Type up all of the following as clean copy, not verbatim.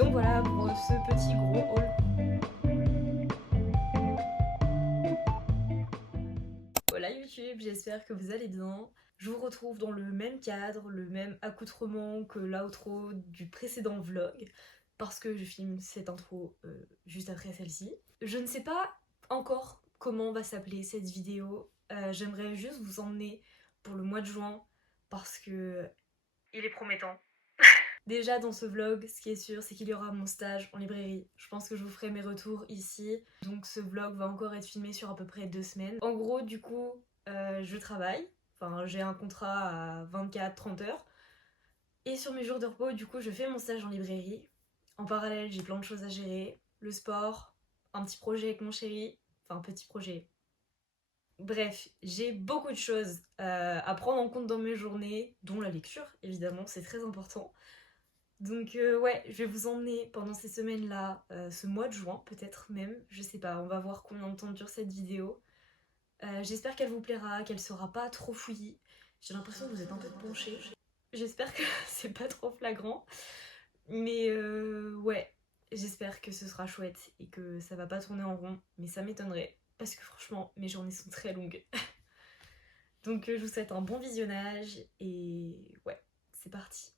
Donc voilà pour ce petit gros haul. Voilà YouTube, j'espère que vous allez bien. Je vous retrouve dans le même cadre, le même accoutrement que l'outro du précédent vlog, parce que je filme cette intro juste après celle-ci. Je ne sais pas encore comment va s'appeler cette vidéo. J'aimerais juste vous emmener pour le mois de juin, parce que il est promettant. Déjà dans ce vlog, ce qui est sûr, c'est qu'il y aura mon stage en librairie. Je pense que je vous ferai mes retours ici. Donc ce vlog va encore être filmé sur à peu près 2 semaines. En gros, du coup, je travaille. Enfin, j'ai un contrat à 24-30 heures. Et sur mes jours de repos, du coup, je fais mon stage en librairie. En parallèle, j'ai plein de choses à gérer. Le sport, un petit projet avec mon chéri. Enfin, un petit projet. Bref, j'ai beaucoup de choses à prendre en compte dans mes journées, dont la lecture, évidemment, c'est très important. Donc ouais, je vais vous emmener pendant ces semaines-là, ce mois de juin peut-être même, je sais pas, on va voir combien de temps dure cette vidéo. J'espère qu'elle vous plaira, qu'elle sera pas trop fouillie. J'ai l'impression que vous êtes un peu penchés. J'espère que c'est pas trop flagrant. Mais ouais, j'espère que ce sera chouette et que ça va pas tourner en rond, mais ça m'étonnerait. Parce que franchement, mes journées sont très longues. Donc je vous souhaite un bon visionnage et ouais, c'est parti.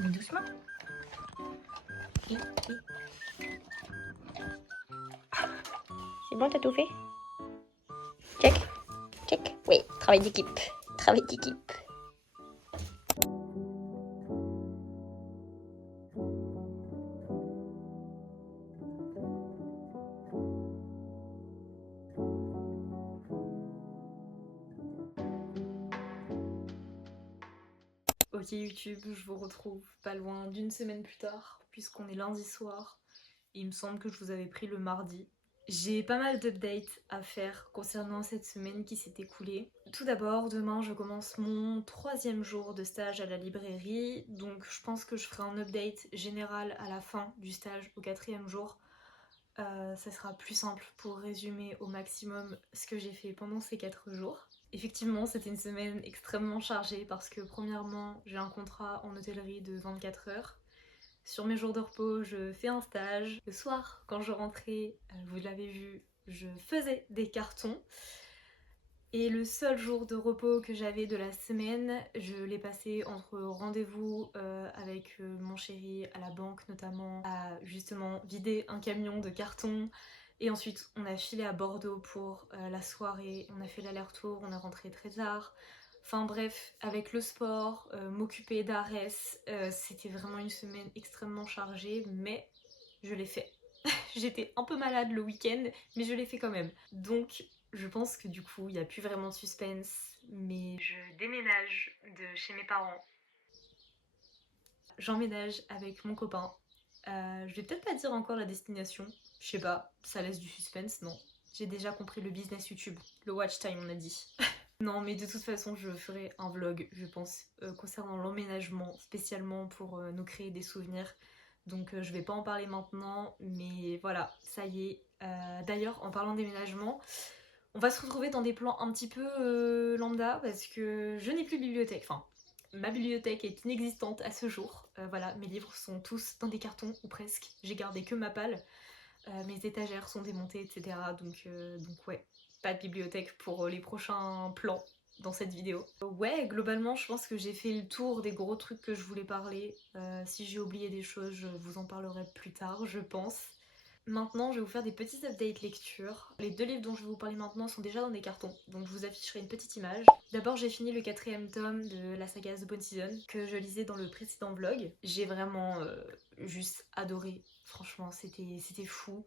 Mais doucement. Hi, hi. C'est bon, t'as tout fait? Check. Check. Oui, travail d'équipe. Travail d'équipe. Ok YouTube, je vous retrouve pas loin d'une semaine plus tard, puisqu'on est lundi soir. Il me semble que je vous avais pris le mardi. J'ai pas mal d'updates à faire concernant cette semaine qui s'est écoulée. Tout d'abord, demain je commence mon 3e jour de stage à la librairie, donc je pense que je ferai un update général à la fin du stage au 4e jour. Ça sera plus simple pour résumer au maximum ce que j'ai fait pendant ces 4 jours. Effectivement, c'était une semaine extrêmement chargée parce que premièrement, j'ai un contrat en hôtellerie de 24 heures. Sur mes jours de repos, je fais un stage. Le soir, quand je rentrais, vous l'avez vu, je faisais des cartons. Et le seul jour de repos que j'avais de la semaine, je l'ai passé entre rendez-vous avec mon chéri à la banque notamment, à justement vider un camion de cartons. Et ensuite, on a filé à Bordeaux pour la soirée, on a fait l'aller-retour, on est rentré très tard. Enfin bref, avec le sport, m'occuper d'Arès, c'était vraiment une semaine extrêmement chargée, mais je l'ai fait. J'étais un peu malade le week-end, mais je l'ai fait quand même. Donc je pense que du coup, il n'y a plus vraiment de suspense, mais je déménage de chez mes parents. J'emménage avec mon copain. Je vais peut-être pas dire encore la destination, je sais pas, ça laisse du suspense, non. J'ai déjà compris le business YouTube, le watch time on a dit. Non mais de toute façon je ferai un vlog je pense concernant l'emménagement spécialement pour nous créer des souvenirs. Donc je vais pas en parler maintenant mais voilà ça y est. D'ailleurs en parlant déménagement on va se retrouver dans des plans un petit peu lambda parce que je n'ai plus de bibliothèque. Enfin ma bibliothèque est inexistante à ce jour. Voilà mes livres sont tous dans des cartons ou presque. J'ai gardé que ma palle. Mes étagères sont démontées etc. Donc ouais pas de bibliothèque pour les prochains plans dans cette vidéo. Ouais, globalement, je pense que j'ai fait le tour des gros trucs que je voulais parler. Si j'ai oublié des choses, je vous en parlerai plus tard, je pense. Maintenant, je vais vous faire des petites updates lecture. Les 2 livres dont je vais vous parler maintenant sont déjà dans des cartons, donc je vous afficherai une petite image. D'abord, j'ai fini le 4e tome de la saga The Bone Season, que je lisais dans le précédent vlog. J'ai vraiment juste adoré, franchement, c'était fou.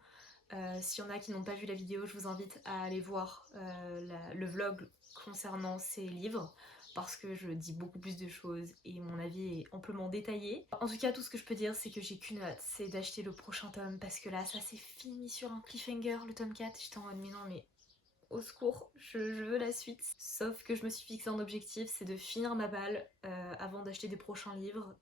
S'il y en a qui n'ont pas vu la vidéo, je vous invite à aller voir le vlog concernant ces livres parce que je dis beaucoup plus de choses et mon avis est amplement détaillé. En tout cas, tout ce que je peux dire, c'est que j'ai qu'une hâte, c'est d'acheter le prochain tome parce que là, ça s'est fini sur un cliffhanger, le tome 4. J'étais en mode, mais non, mais au secours, je veux la suite. Sauf que je me suis fixé un objectif, c'est de finir ma balle avant d'acheter des prochains livres.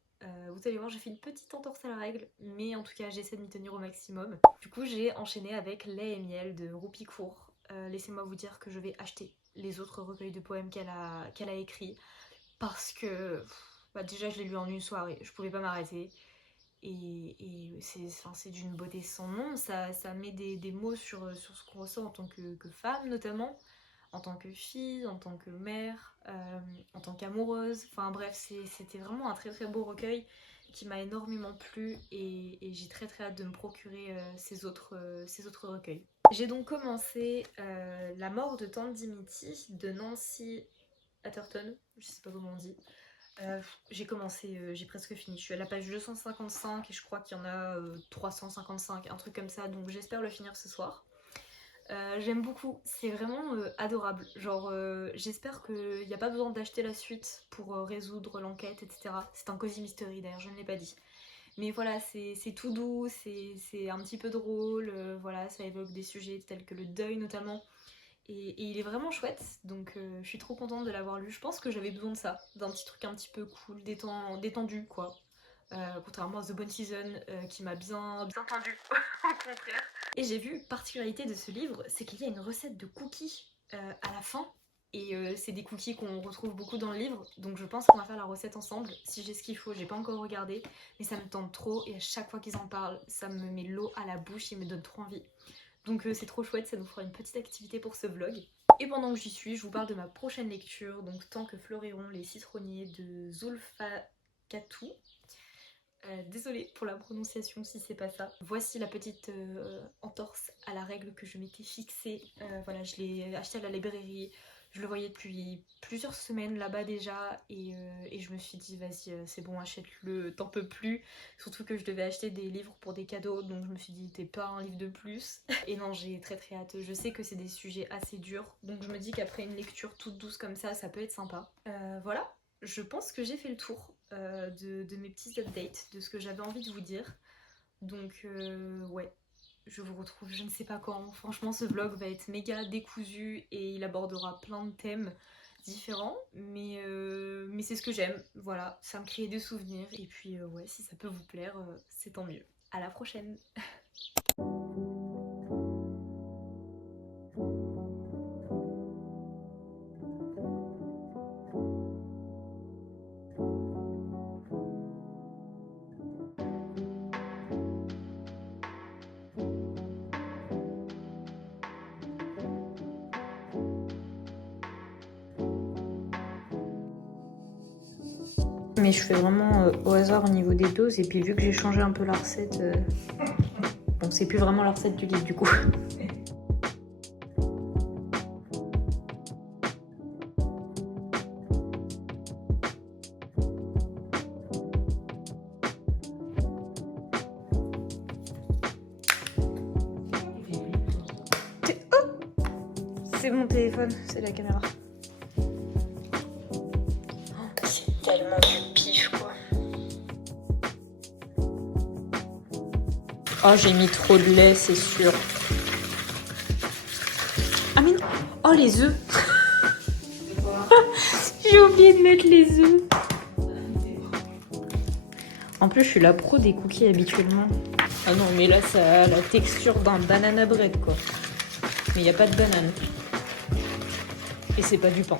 Vous allez voir, j'ai fait une petite entorse à la règle, mais en tout cas, j'essaie de m'y tenir au maximum. Du coup, j'ai enchaîné avec Lait et miel de Roupicourt. Laissez-moi vous dire que je vais acheter les autres recueils de poèmes qu'elle a écrits parce que bah déjà, je l'ai lu en une soirée, je pouvais pas m'arrêter. Et c'est d'une beauté sans nom, ça met des mots sur ce qu'on ressent en tant que femme notamment, en tant que fille, en tant que mère, en tant qu'amoureuse, enfin bref c'était vraiment un très très beau recueil qui m'a énormément plu et j'ai très très hâte de me procurer ces autres recueils. J'ai donc commencé La mort de Tante Dimity de Nancy Atherton, je sais pas comment on dit. J'ai commencé, j'ai presque fini. Je suis à la page 255 et je crois qu'il y en a 355, un truc comme ça, donc j'espère le finir ce soir. J'aime beaucoup, c'est vraiment adorable. Genre, j'espère qu'il n'y a pas besoin d'acheter la suite pour résoudre l'enquête, etc. C'est un cozy mystery d'ailleurs, je ne l'ai pas dit. Mais voilà, c'est tout doux, c'est un petit peu drôle, voilà, ça évoque des sujets tels que le deuil notamment. Et il est vraiment chouette, donc je suis trop contente de l'avoir lu. Je pense que j'avais besoin de ça, d'un petit truc un petit peu cool, détendu quoi. Contrairement à The Bone Season qui m'a bien tendu, au contraire. Et j'ai vu, particularité de ce livre, c'est qu'il y a une recette de cookies à la fin. Et c'est des cookies qu'on retrouve beaucoup dans le livre, donc je pense qu'on va faire la recette ensemble. Si j'ai ce qu'il faut, j'ai pas encore regardé, mais ça me tente trop et à chaque fois qu'ils en parlent, ça me met l'eau à la bouche et me donne trop envie. Donc c'est trop chouette, ça nous fera une petite activité pour ce vlog. Et pendant que j'y suis, je vous parle de ma prochaine lecture, donc Tant que fleuriront les citronniers de Zulfa Katou. Désolée pour la prononciation si c'est pas ça. Voici la petite entorse à la règle que je m'étais fixée. Voilà, je l'ai acheté à la librairie. Je le voyais depuis plusieurs semaines là-bas déjà et je me suis dit vas-y c'est bon, achète-le, t'en peux plus. Surtout que je devais acheter des livres pour des cadeaux, donc je me suis dit t'es pas un livre de plus. Et non, j'ai très très hâte. Je sais que c'est des sujets assez durs, donc je me dis qu'après une lecture toute douce comme ça peut être sympa. Voilà, je pense que j'ai fait le tour de mes petits updates, de ce que j'avais envie de vous dire. Donc ouais, je vous retrouve je ne sais pas quand. Franchement, ce vlog va être méga décousu et il abordera plein de thèmes différents, mais c'est ce que j'aime. Voilà, ça me crée des souvenirs et puis ouais, si ça peut vous plaire, c'est tant mieux. À la prochaine. Mais je fais vraiment au hasard au niveau des doses et puis vu que j'ai changé un peu la recette, bon c'est plus vraiment la recette du livre du coup. C'est mon téléphone, c'est la caméra. C'est tellement du pif quoi. Oh, j'ai mis trop de lait, c'est sûr. Ah mais non. Oh, les œufs. J'ai oublié de mettre les œufs. En plus, je suis la pro des cookies habituellement. Ah non, mais là, ça a la texture d'un banana bread, quoi. Mais il n'y a pas de banane. Et c'est pas du pain.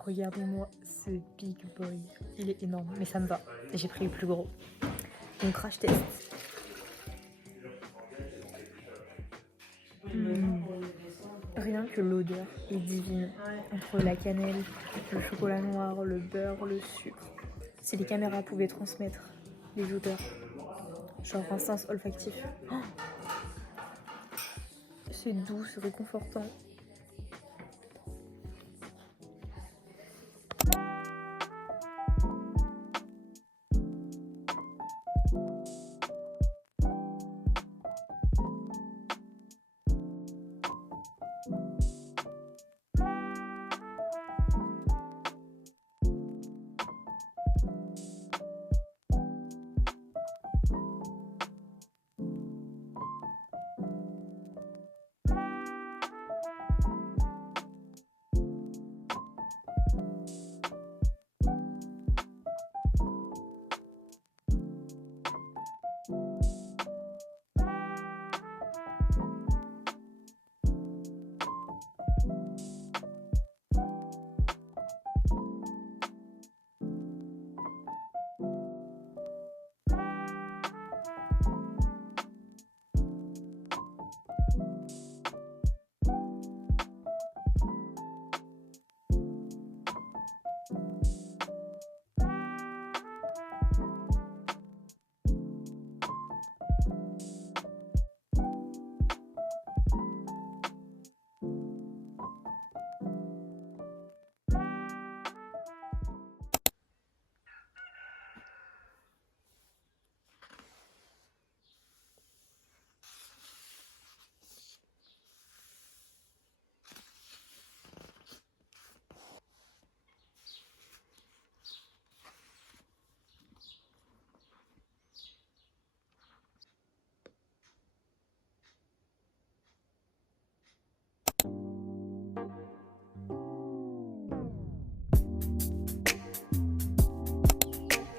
Regardez-moi ce big boy. Il est énorme, mais ça me va. J'ai pris le plus gros. Donc crash test. Rien que l'odeur est divine. Entre la cannelle, le chocolat noir, le beurre, le sucre. Si les caméras pouvaient transmettre les odeurs, genre un sens olfactif. Oh, c'est doux, c'est réconfortant.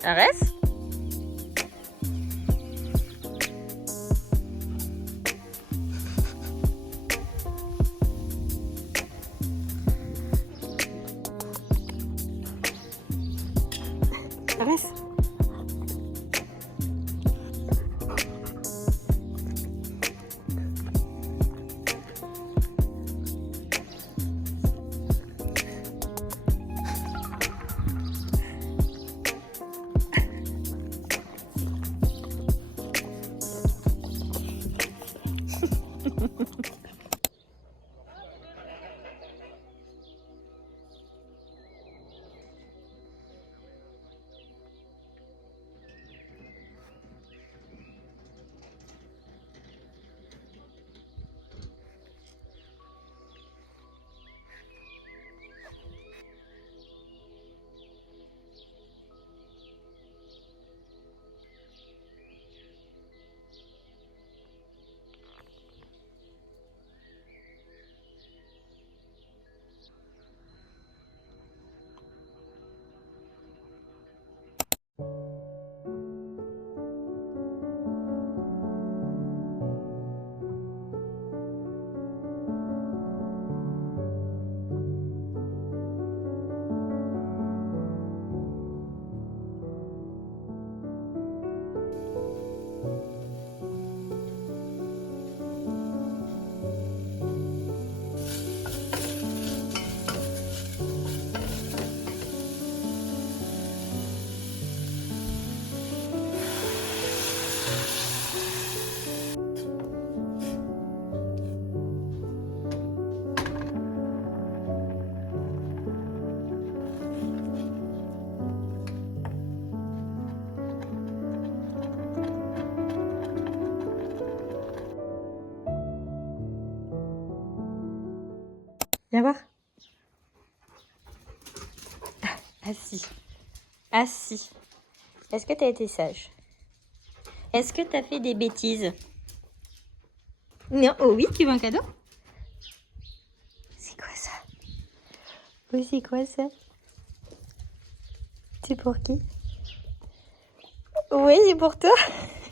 Arès? Arès? Viens voir. Assis. Assis. Est-ce que tu as été sage? Est-ce que tu as fait des bêtises? Non. Oh oui, tu veux un cadeau? C'est quoi ça? Oh, c'est quoi ça? C'est pour qui? Oui, c'est pour toi.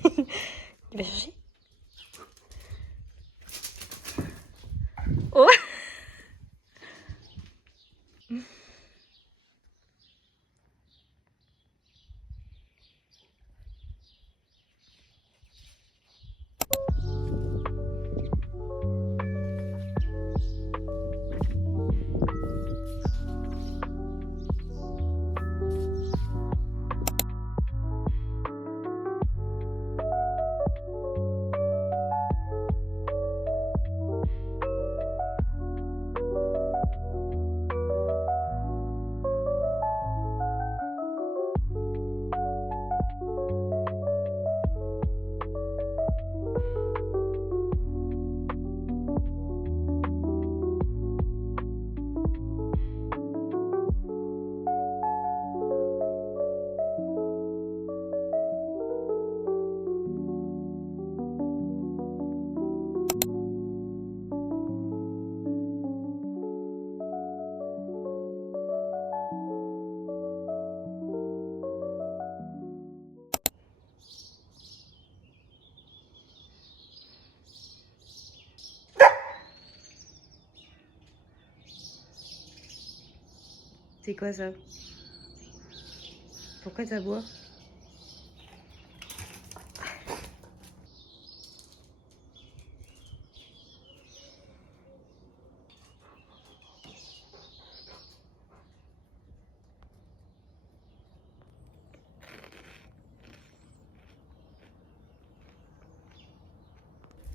Tu vas chercher? Oh! C'est quoi ça? Pourquoi t'aboies?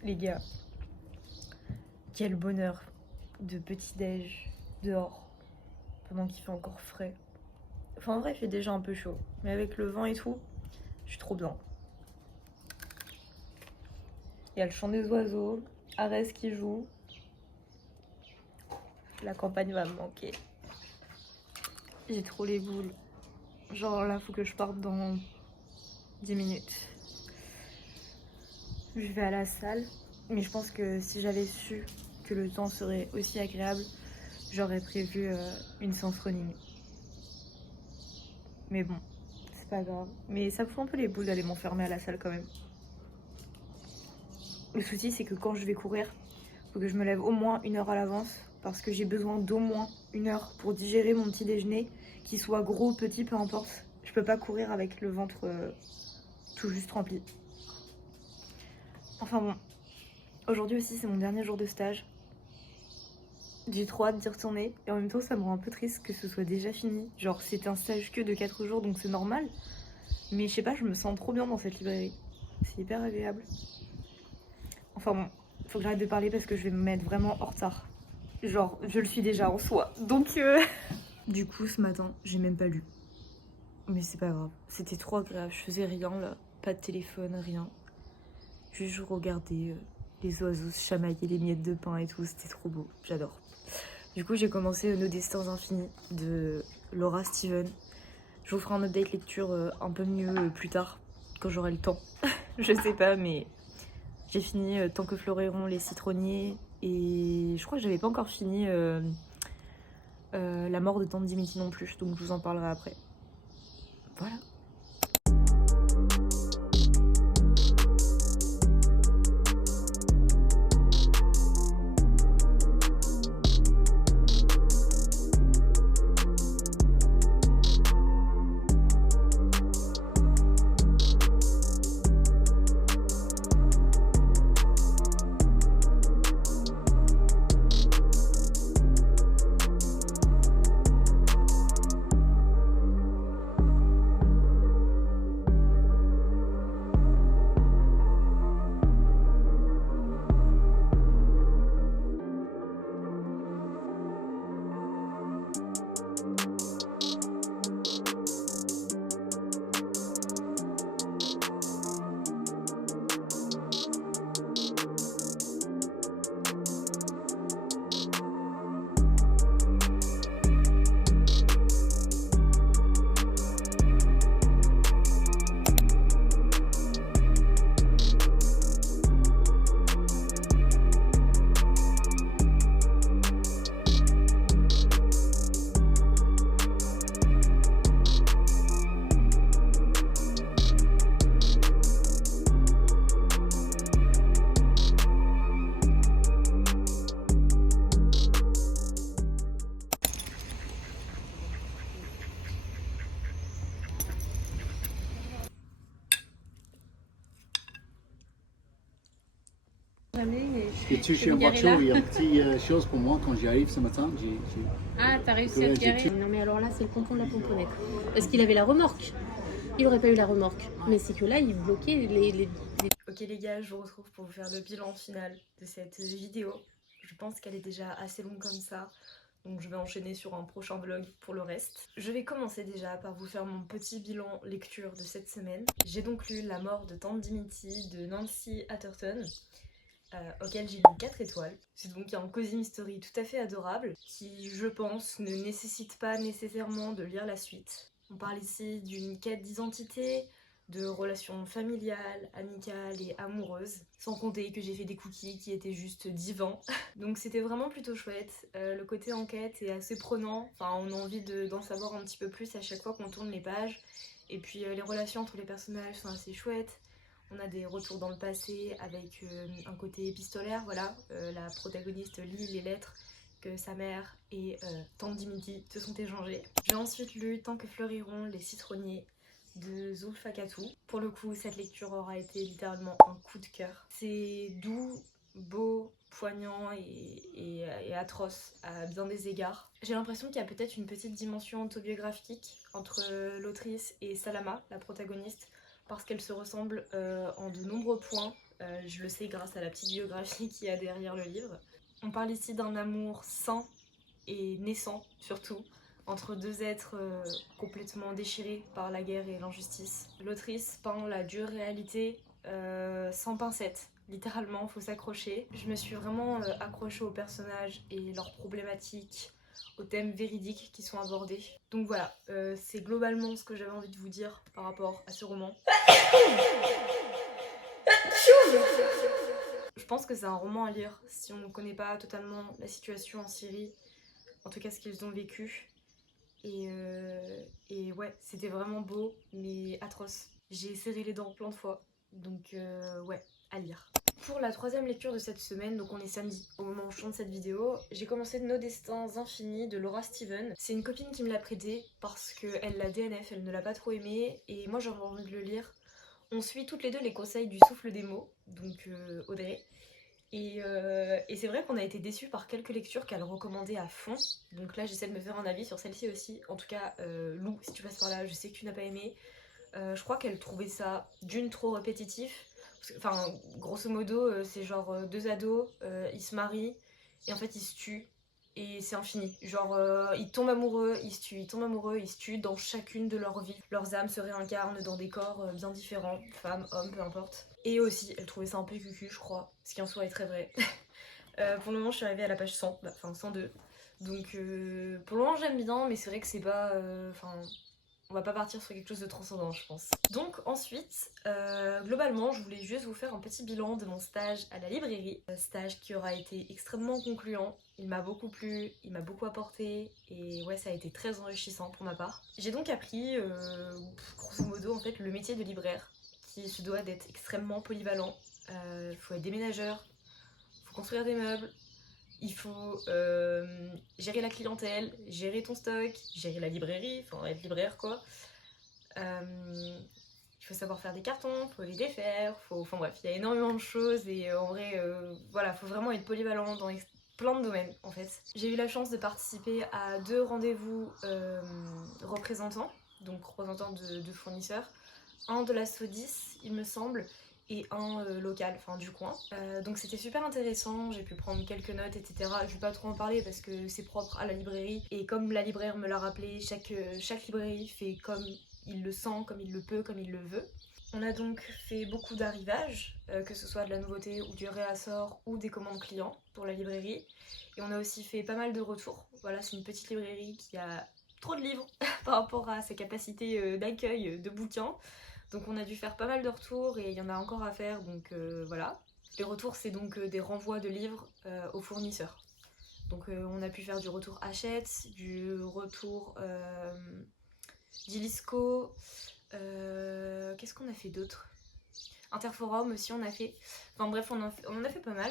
Les gars, quel bonheur de petit-déj dehors pendant qu'il fait encore frais. Enfin en vrai il fait déjà un peu chaud, mais avec le vent et tout, je suis trop bien. Il y a le chant des oiseaux, Arès qui joue. La campagne va me manquer. J'ai trop les boules. Genre là faut que je parte dans 10 minutes. Je vais à la salle, mais je pense que si j'avais su que le temps serait aussi agréable, j'aurais prévu une séance running. Mais bon, c'est pas grave. Mais ça me fout un peu les boules d'aller m'enfermer à la salle quand même. Le souci, c'est que quand je vais courir, faut que je me lève au moins 1 heure à l'avance parce que j'ai besoin d'au moins 1 heure pour digérer mon petit déjeuner, qu'il soit gros, petit, peu importe. Je peux pas courir avec le ventre tout juste rempli. Enfin bon, aujourd'hui aussi c'est mon dernier jour de stage. J'ai trop hâte d'y retourner et en même temps ça me rend un peu triste que ce soit déjà fini. Genre c'est un stage que de 4 jours donc c'est normal. Mais je sais pas, je me sens trop bien dans cette librairie. C'est hyper agréable. Enfin bon, faut que j'arrête de parler parce que je vais me mettre vraiment en retard. Genre, je le suis déjà en soi. Donc, Du coup, ce matin, j'ai même pas lu. Mais c'est pas grave. C'était trop agréable. Je faisais rien là. Pas de téléphone, rien. Juste je regardais les oiseaux se chamailler les miettes de pain et tout. C'était trop beau. J'adore. Du coup, j'ai commencé Nos Destins Infinis de Laura Steven. Je vous ferai un update lecture un peu mieux plus tard, quand j'aurai le temps. Je sais pas, mais j'ai fini Tant que fleuriront les citronniers. Et je crois que j'avais pas encore fini La mort de Tante Dimitri non plus, donc je vous en parlerai après. Voilà. Et tu chez en voiture, il y a une petite chose pour moi quand j'y arrive ce matin. Ah, t'as réussi à te garer. Non, mais alors là, c'est le pompon de la pomponnette. Parce qu'il avait la remorque. Il aurait pas eu la remorque. Mais c'est que là, il bloquait les... Ok les gars, je vous retrouve pour vous faire le bilan final de cette vidéo. Je pense qu'elle est déjà assez longue comme ça, donc je vais enchaîner sur un prochain vlog pour le reste. Je vais commencer déjà par vous faire mon petit bilan lecture de cette semaine. J'ai donc lu La mort de Tante Dimitri de Nancy Atherton, auquel j'ai mis 4 étoiles. C'est donc un cosy mystery tout à fait adorable qui, je pense, ne nécessite pas nécessairement de lire la suite. On parle ici d'une quête d'identité, de relations familiales, amicales et amoureuses, sans compter que j'ai fait des cookies qui étaient juste divins. Donc c'était vraiment plutôt chouette. Le côté enquête est assez prenant, enfin on a envie d'en savoir un petit peu plus à chaque fois qu'on tourne les pages. Et puis les relations entre les personnages sont assez chouettes. On a des retours dans le passé avec un côté épistolaire, voilà. La protagoniste lit les lettres que sa mère et Tante Dimitri se sont échangées. J'ai ensuite lu Tant que fleuriront les citronniers de Zulfa Katou. Pour le coup, cette lecture aura été littéralement un coup de cœur. C'est doux, beau, poignant et atroce à bien des égards. J'ai l'impression qu'il y a peut-être une petite dimension autobiographique entre l'autrice et Salama, la protagoniste, parce qu'elles se ressemblent en de nombreux points. Je le sais grâce à la petite biographie qu'il y a derrière le livre. On parle ici d'un amour sain et naissant surtout, entre deux êtres complètement déchirés par la guerre et l'injustice. L'autrice peint la dure réalité sans pincettes. Littéralement, faut s'accrocher. Je me suis vraiment accrochée aux personnages et leurs problématiques, aux thèmes véridiques qui sont abordés. Donc voilà, c'est globalement ce que j'avais envie de vous dire par rapport à ce roman. Je pense que c'est un roman à lire si on ne connaît pas totalement la situation en Syrie, en tout cas ce qu'ils ont vécu. Et ouais, c'était vraiment beau, mais atroce. J'ai serré les dents plein de fois, donc ouais, à lire. Pour la troisième lecture de cette semaine, donc on est samedi au moment où je tourne cette vidéo, j'ai commencé Nos Destins Infinis de Laura Steven. C'est une copine qui me l'a prêté parce qu'elle l'a DNF, elle ne l'a pas trop aimé, et moi j'avais envie de le lire. On suit toutes les deux les conseils du souffle des mots, donc Audrey. Et c'est vrai qu'on a été déçus par quelques lectures qu'elle recommandait à fond. Donc là j'essaie de me faire un avis sur celle-ci aussi. En tout cas, Lou, si tu passes par là, je sais que tu n'as pas aimé. Je crois qu'elle trouvait ça d'une trop répétitif. Enfin, grosso modo, c'est genre deux ados, ils se marient, et en fait ils se tuent, et c'est infini. Genre, ils tombent amoureux, ils se tuent, ils tombent amoureux, ils se tuent dans chacune de leurs vies. Leurs âmes se réincarnent dans des corps bien différents, femmes, hommes, peu importe. Et aussi, elle trouvait ça un peu cucu, je crois, ce qui en soi est très vrai. Pour le moment, je suis arrivée à la page 100, enfin 102. Donc, pour le moment, j'aime bien, mais c'est vrai que c'est pas. Enfin, on va pas partir sur quelque chose de transcendant, je pense. Donc ensuite, globalement, je voulais juste vous faire un petit bilan de mon stage à la librairie. Un stage qui aura été extrêmement concluant. Il m'a beaucoup plu, il m'a beaucoup apporté, et ouais, ça a été très enrichissant pour ma part. J'ai donc appris, grosso modo, en fait, le métier de libraire, qui se doit d'être extrêmement polyvalent. Il faut être déménageur, il faut construire des meubles, il faut gérer la clientèle, gérer ton stock, gérer la librairie, enfin être libraire quoi. Il faut savoir faire des cartons, faut les défaire, enfin bref, il y a énormément de choses et en vrai, voilà, faut vraiment être polyvalent dans plein de domaines en fait. J'ai eu la chance de participer à 2 rendez-vous représentants, donc représentants de fournisseurs, un de la Sodis il me semble, et un local, enfin du coin. Donc c'était super intéressant, j'ai pu prendre quelques notes, etc. Je vais pas trop en parler parce que c'est propre à la librairie, et comme la libraire me l'a rappelé, chaque librairie fait comme il le sent, comme il le peut, comme il le veut. On a donc fait beaucoup d'arrivages, que ce soit de la nouveauté ou du réassort ou des commandes clients pour la librairie. Et on a aussi fait pas mal de retours. Voilà, c'est une petite librairie qui a trop de livres par rapport à ses capacités d'accueil de bouquins. Donc on a dû faire pas mal de retours et il y en a encore à faire, donc voilà. Les retours, c'est donc des renvois de livres aux fournisseurs. Donc on a pu faire du retour Hachette, du retour d'Illisco, qu'est-ce qu'on a fait d'autre? Interforum aussi on a fait. Enfin bref, on en a fait pas mal.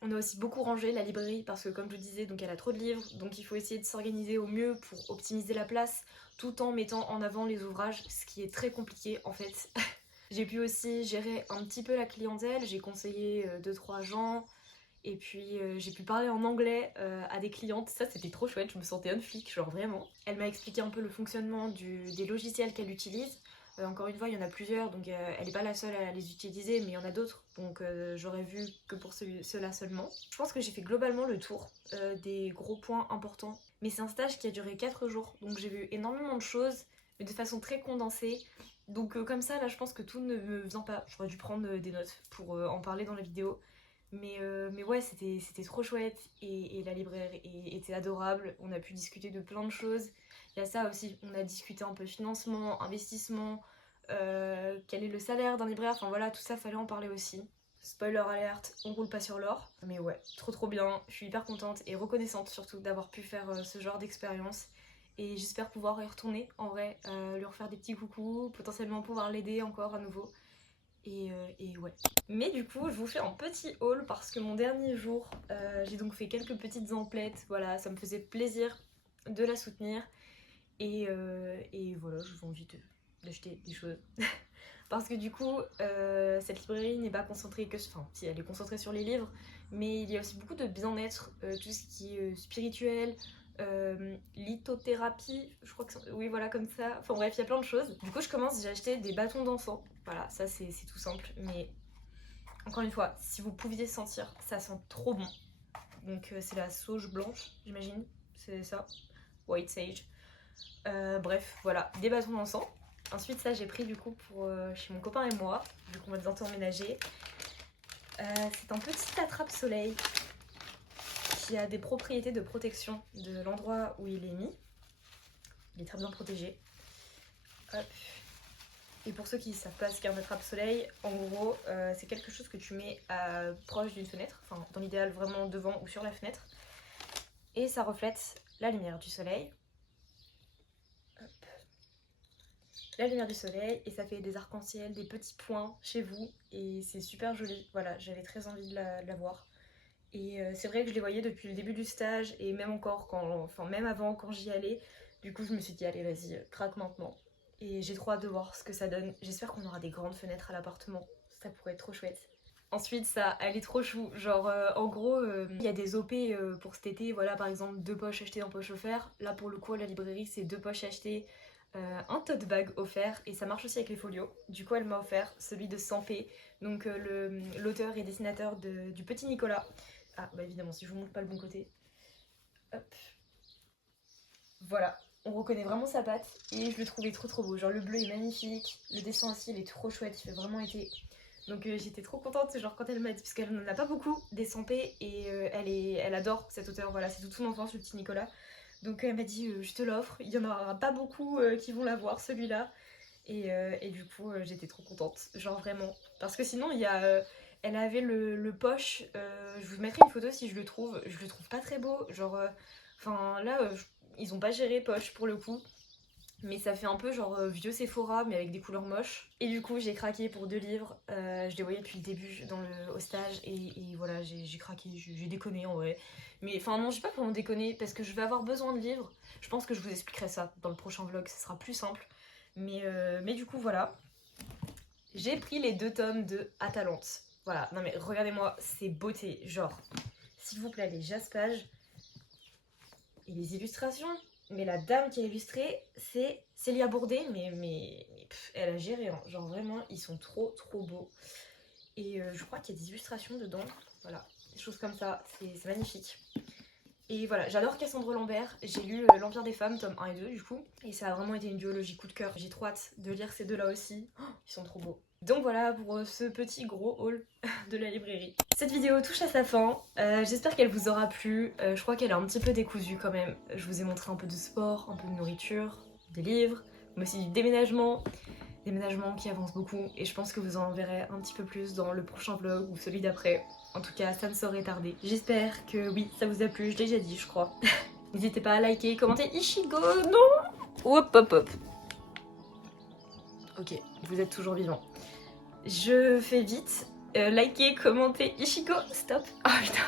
On a aussi beaucoup rangé la librairie parce que comme je vous disais, donc elle a trop de livres, donc il faut essayer de s'organiser au mieux pour optimiser la place tout en mettant en avant les ouvrages, ce qui est très compliqué en fait. J'ai pu aussi gérer un petit peu la clientèle, j'ai conseillé 2-3 gens, et puis j'ai pu parler en anglais à des clientes, ça c'était trop chouette, je me sentais un flic, genre vraiment. Elle m'a expliqué un peu le fonctionnement des logiciels qu'elle utilise. Encore une fois, il y en a plusieurs, donc elle n'est pas la seule à les utiliser, mais il y en a d'autres, donc j'aurais vu que pour ceux-là seulement. Je pense que j'ai fait globalement le tour des gros points importants, mais c'est un stage qui a duré 4 jours, donc j'ai vu énormément de choses, mais de façon très condensée. Donc comme ça, là je pense que tout ne me vient pas, j'aurais dû prendre des notes pour en parler dans la vidéo. Mais ouais, c'était trop chouette, et la libraire était adorable, on a pu discuter de plein de choses. Il y a ça aussi, on a discuté un peu financement, investissement, quel est le salaire d'un libraire, enfin voilà, tout ça fallait en parler aussi. Spoiler alert, on roule pas sur l'or. Mais ouais, trop bien, je suis hyper contente et reconnaissante surtout d'avoir pu faire ce genre d'expérience. Et j'espère pouvoir y retourner en vrai, lui refaire des petits coucous, potentiellement pouvoir l'aider encore à nouveau. Et ouais. Mais du coup, je vous fais un petit haul parce que mon dernier jour, j'ai donc fait quelques petites emplettes. Voilà, ça me faisait plaisir de la soutenir. Et voilà, j'avais envie d'acheter des choses. Parce que du coup, cette librairie n'est pas concentrée que... Enfin, si, elle est concentrée sur les livres, mais il y a aussi beaucoup de bien-être, tout ce qui est spirituel, lithothérapie, je crois que c'est... Oui, voilà, comme ça. Enfin bref, il y a plein de choses. Du coup, j'ai acheté des bâtons d'encens. Voilà, ça c'est tout simple, mais encore une fois, si vous pouviez sentir, ça sent trop bon. Donc c'est la sauge blanche, j'imagine, c'est ça, white sage. Bref, voilà, des bâtons d'encens. Ensuite, ça j'ai pris du coup pour chez mon copain et moi, vu qu'on va bientôt emménager. C'est un petit attrape-soleil qui a des propriétés de protection de l'endroit où il est mis. Il est très bien protégé. Hop. Et pour ceux qui ne savent pas ce qu'est un attrape-soleil, en gros, c'est quelque chose que tu mets proche d'une fenêtre, enfin dans l'idéal vraiment devant ou sur la fenêtre, et ça reflète la lumière du soleil. la lumière du soleil et ça fait des arcs-en-ciel, des petits points chez vous et c'est super joli. Voilà, j'avais très envie de la voir. Et c'est vrai que je les voyais depuis le début du stage et même encore même avant quand j'y allais. Du coup je me suis dit allez vas-y, craque maintenant. Et j'ai trop hâte de voir ce que ça donne. J'espère qu'on aura des grandes fenêtres à l'appartement. Ça pourrait être trop chouette. Ensuite ça, elle est trop chou. Genre en gros, il y a des OP pour cet été. Voilà par exemple 2 poches achetées en poche offert. Là pour le coup à la librairie c'est 2 poches achetées, un tote bag offert. Et ça marche aussi avec les folios. Du coup elle m'a offert celui de Sampé. Donc l'auteur et dessinateur du Petit Nicolas. Ah bah évidemment si je vous montre pas le bon côté. Hop. Voilà. On reconnaît vraiment sa patte et je le trouvais trop beau. Genre le bleu est magnifique, le dessin aussi il est trop chouette, il fait vraiment été. Donc j'étais trop contente genre quand elle m'a dit, parce qu'elle n'en a pas beaucoup des Sampé et elle adore cet auteur, voilà c'est toute son enfance le Petit Nicolas. Donc elle m'a dit je te l'offre, il y en aura pas beaucoup qui vont l'avoir celui-là. Et du coup j'étais trop contente, genre vraiment. Parce que sinon il y a... elle avait le poche, je vous mettrai une photo si je le trouve pas très beau, genre... Enfin là... ils ont pas géré poche pour le coup, mais ça fait un peu genre vieux Sephora mais avec des couleurs moches. Et du coup j'ai craqué pour 2 livres, je les voyais depuis le début au stage et voilà j'ai craqué, j'ai déconné en vrai. Mais enfin non j'ai pas vraiment déconné parce que je vais avoir besoin de livres, je pense que je vous expliquerai ça dans le prochain vlog, ce sera plus simple. Mais du coup voilà, j'ai pris les 2 tomes de Atalante. Voilà, non mais regardez-moi ces beautés, genre s'il vous plaît les jaspages. Et les illustrations, mais la dame qui a illustré, c'est Célia Bourdet, mais elle a géré, hein. Genre vraiment, ils sont trop beaux. Et je crois qu'il y a des illustrations dedans, voilà, des choses comme ça, c'est magnifique. Et voilà, j'adore Cassandre Lambert, j'ai lu L'Empire des femmes, tome 1 et 2 du coup, et ça a vraiment été une duologie coup de cœur. J'ai trop hâte de lire ces 2-là aussi, oh, ils sont trop beaux. Donc voilà pour ce petit gros haul de la librairie. Cette vidéo touche à sa fin, j'espère qu'elle vous aura plu, je crois qu'elle est un petit peu décousue quand même. Je vous ai montré un peu de sport, un peu de nourriture, des livres, mais aussi du déménagement qui avance beaucoup et je pense que vous en verrez un petit peu plus dans le prochain vlog ou celui d'après. En tout cas ça ne saurait tarder. J'espère que oui ça vous a plu, je l'ai déjà dit je crois. N'hésitez pas à liker, commenter. Ichigo, non. Hop. Ok, vous êtes toujours vivant. Je fais vite. Likez, commentez. Ichigo, stop. Ah putain.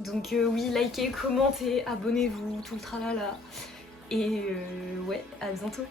Donc oui, likez, commentez, abonnez-vous, tout le tralala. Et ouais, à bientôt.